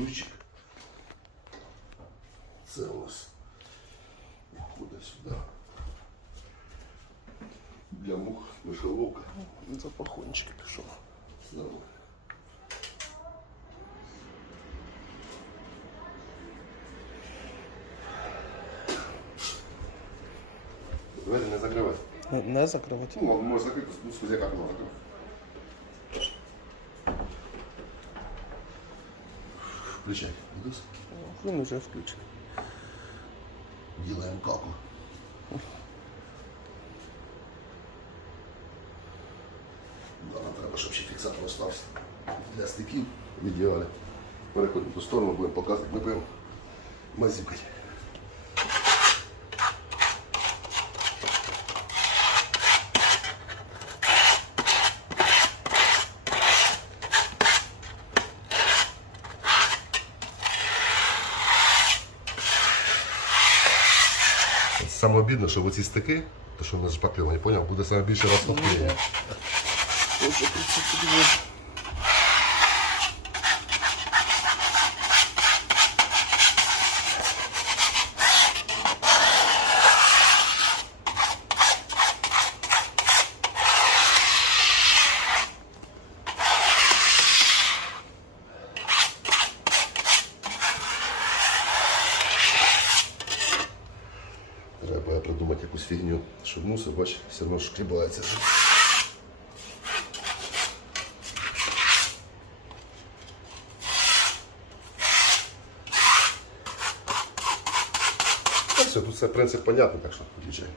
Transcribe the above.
ключик. Це у нас сюди. Для мух мишеловка. Запахончик пішов. Здорово. Давайте не закривати. Не, не закривати. Ну, може закрити, ну, як можна закрити. Включай. Він вже включений. Делаем каку. Да, нам треба, щоб ще фіксатор остався. Для стиків в ідеалі. Переходимо до сторону, будемо показувати, ми будемо мазюкати. Саме обідно, що оці стики, то що у нас шпакльовані, поняв, буде саме більше розпаклювання. Ось тут Треба придумати якусь фігню, щоб мусор, бач, все одно шкрібається. Все, тут все принцип понятний, так що включай.